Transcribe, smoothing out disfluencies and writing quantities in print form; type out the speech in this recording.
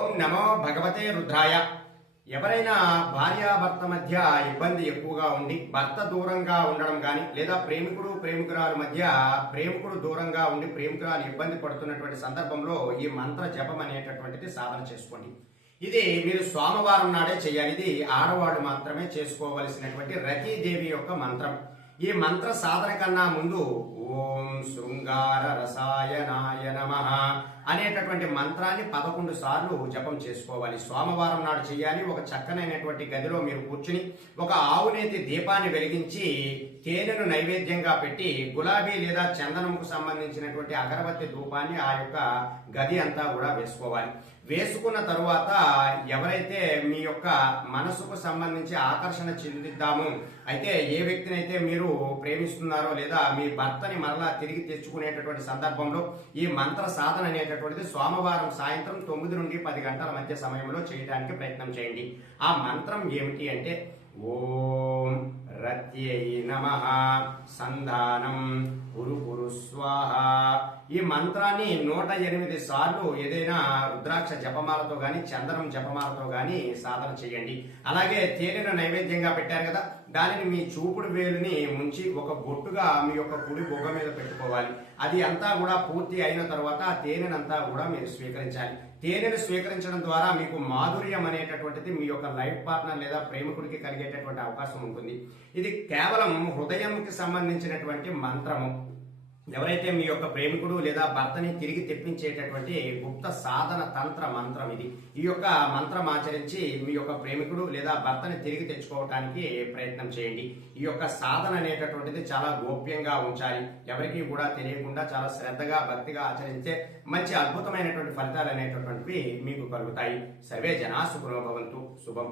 ఓం నమో భగవతే రుద్రాయ. ఎవరైనా భార్యాభర్త మధ్య ఇబ్బంది ఎక్కువగా ఉండి భర్త దూరంగా ఉండడం కానీ లేదా ప్రేమికుడు ప్రేమికురాల మధ్య ప్రేమికుడు దూరంగా ఉండి ప్రేమికురాలు ఇబ్బంది పడుతున్నటువంటి సందర్భంలో ఈ మంత్ర జపం అనేటటువంటిది సాధన చేసుకోండి. ఇది మీరు సోమవారం నాడే చేయాలి. ఇది ఆడవాళ్ళు మాత్రమే చేసుకోవలసినటువంటి రతీదేవి యొక్క మంత్రం. ఈ మంత్ర సాధన కన్నా ముందు ఓం శృంగార రసాయనాయ నమః అనేటటువంటి మంత్రాన్ని 11 సార్లు జపం చేసుకోవాలి. సోమవారం నాడు చేయాలి. ఒక చక్కనైనటువంటి గదిలో మీరు కూర్చుని ఒక ఆవునేతి దీపాన్ని వెలిగించి తేనెను నైవేద్యంగా పెట్టి గులాబీ లేదా చందనముకు సంబంధించినటువంటి అగరబత్తి ధూపాన్ని ఆ యొక్క గది అంతా కూడా వేసుకోవాలి. వేసుకున్న తరువాత ఎవరైతే మీ యొక్క మనసుకు సంబంధించి ఆకర్షణ చెందిద్దాము, అయితే ఏ వ్యక్తినైతే మీరు ప్రేమిస్తున్నారో లేదా మీ భర్తని మరలా తిరిగి తెచ్చుకునేటటువంటి సందర్భంలో ఈ మంత్ర సాధన అనేటటువంటిది సోమవారం సాయంత్రం 9 నుండి 10 గంటల మధ్య సమయంలో చేయడానికి ప్రయత్నం చేయండి. ఆ మంత్రం ఏమిటి అంటే ఓం రత్యై నమః సంధానం కురు కురు స్వాహ. ఈ మంత్రాన్ని 108 సార్లు ఏదైనా రుద్రాక్ష జపమాలతో గాని చందనం జపమాలతో గాని సాధన చేయండి. అలాగే తేనెను నైవేద్యంగా పెట్టారు కదా, దానిని మీ చూపుడు వేలుని ముంచి ఒక బొట్టుగా మీ యొక్క కుడి బొగ్గ మీద పెట్టుకోవాలి. అది అంతా కూడా పూర్తి అయిన తర్వాత ఆ తేనెనంతా కూడా మీరు స్వీకరించాలి. తేనెను స్వీకరించడం ద్వారా మీకు మాధుర్యం అనేటటువంటిది మీ యొక్క లైఫ్ పార్ట్నర్ లేదా ప్రేమికుడికి కలిగేటటువంటి అవకాశం ఉంటుంది. ఇది కేవలం హృదయంకి సంబంధించినటువంటి మంత్రము. ఎవరైతే మీ యొక్క ప్రేమికుడు లేదా భర్తని తిరిగి తెప్పించేటటువంటి గుప్త సాధన తంత్ర మంత్రం ఇది. ఈ యొక్క మంత్రం ఆచరించి మీ యొక్క ప్రేమికుడు లేదా భర్తని తిరిగి తెచ్చుకోవడానికి ప్రయత్నం చేయండి. ఈ యొక్క సాధన అనేటటువంటిది చాలా గోప్యంగా ఉంచాలి. ఎవరికి కూడా తెలియకుండా చాలా శ్రద్ధగా భక్తిగా ఆచరిస్తే మంచి అద్భుతమైనటువంటి ఫలితాలు అనేటటువంటివి మీకు కలుగుతాయి. సర్వే జనా సుఖనో భవంతు. శుభం.